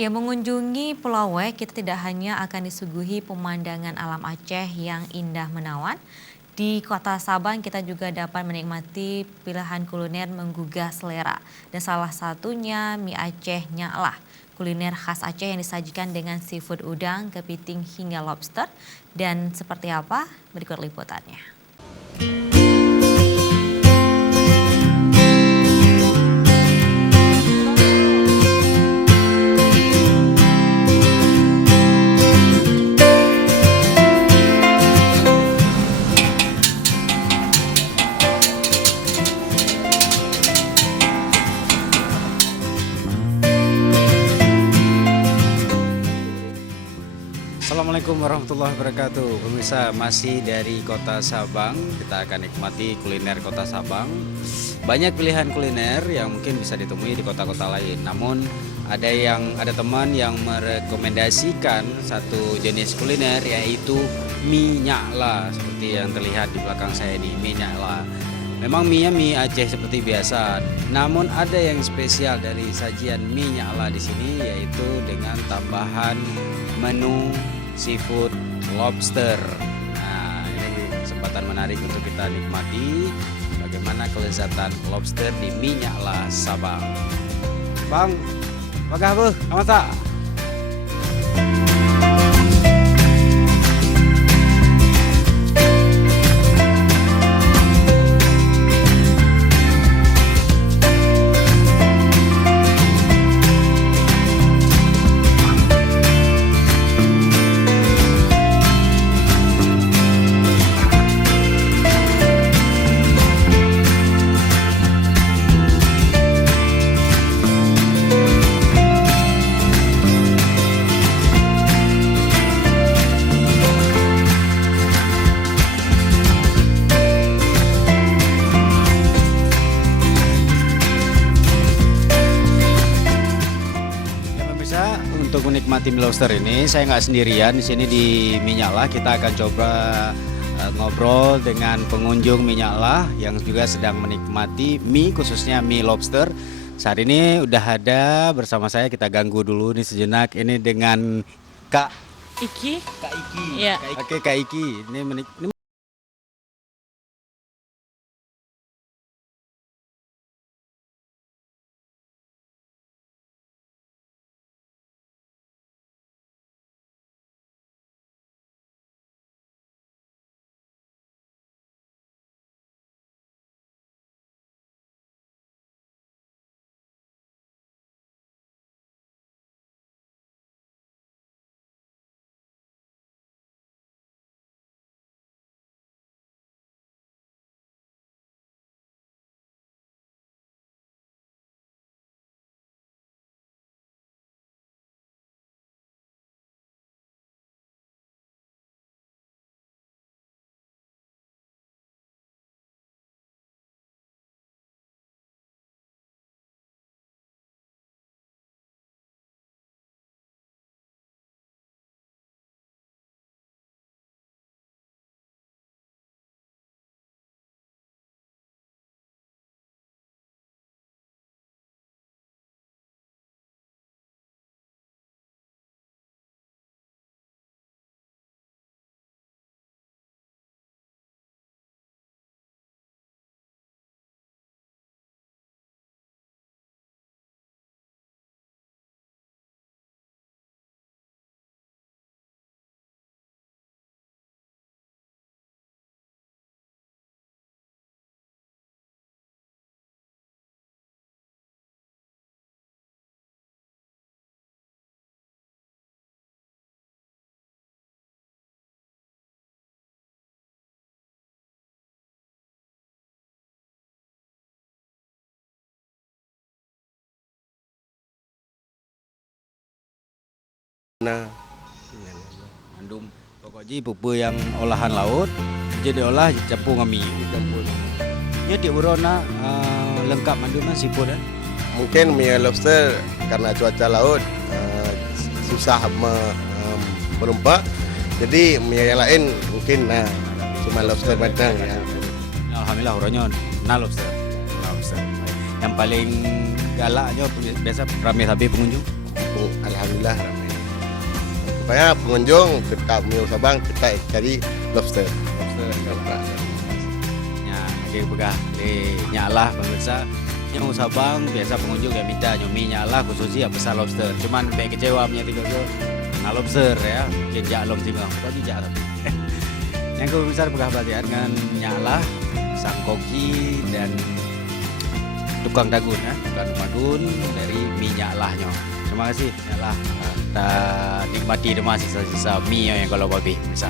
Ya, mengunjungi Pulau Wek, kita tidak hanya akan disuguhi pemandangan alam Aceh yang indah menawan. Di kota Sabang kita juga dapat menikmati pilihan kuliner menggugah selera. Dan salah satunya mie Aceh Nyaklah. Kuliner khas Aceh yang disajikan dengan seafood udang, kepiting hingga lobster. Dan seperti apa? Berikut liputannya. Assalamualaikum warahmatullahi wabarakatuh. Pemirsa, masih dari kota Sabang, kita akan nikmati kuliner kota Sabang. Banyak pilihan kuliner yang mungkin bisa ditemui di kota-kota lain. Namun ada teman yang merekomendasikan satu jenis kuliner, yaitu mie Nyaklah. Seperti yang terlihat di belakang saya ini, mie Nyaklah. Memang mie Aceh seperti biasa, namun ada yang spesial dari sajian mie Nyaklah di sini, yaitu dengan tambahan menu seafood lobster. Nah, ini kesempatan menarik untuk kita nikmati bagaimana kelezatan lobster di mie Nyaklah Sabang. Bang, bagah bu, kamasa? Untuk menikmati mie lobster ini, saya nggak sendirian di sini di Mie Nyaklah. Kita akan coba ngobrol dengan pengunjung Mie Nyaklah yang juga sedang menikmati mie, khususnya mie lobster. Saat ini udah ada bersama saya, kita ganggu dulu nih sejenak. Ini dengan Kak Iki. Kak Iki. Iya. Oke, Kak Iki. Ini mandum pokoknya pupu yang olahan laut jadi olah campur dengan mie. Ya di Urona lengkap mandumnya seafood kan. Mungkin mie lobster karena cuaca laut susah merumpak, jadi mie yang lain mungkin cuma lobster batang ya. Alhamdulillah orangnya lobster. Yang paling galaknya biasa ramai habis pengunjung. Alhamdulillah ramai. Supaya pengunjung kita Mio Sabang kita cari lobster. Ya, lagi begah di nyalah pemirsa. Yang Sabang biasa pengunjung yang minta nyomi nyalah khususnya besar lobster. Cuman kayak kecewa punya tiga tu. Nah lobster ya, mungkin jalom sih bang. Tadi jalom. Yang pemirsa begah pelatihan dengan nyalah, sang koki dan tukang dagun ya, tukang madun dari minyak lahnya. Terima kasih nyalah. Kita nikmati demam sisa-sisa mie yang kalau babi bisa.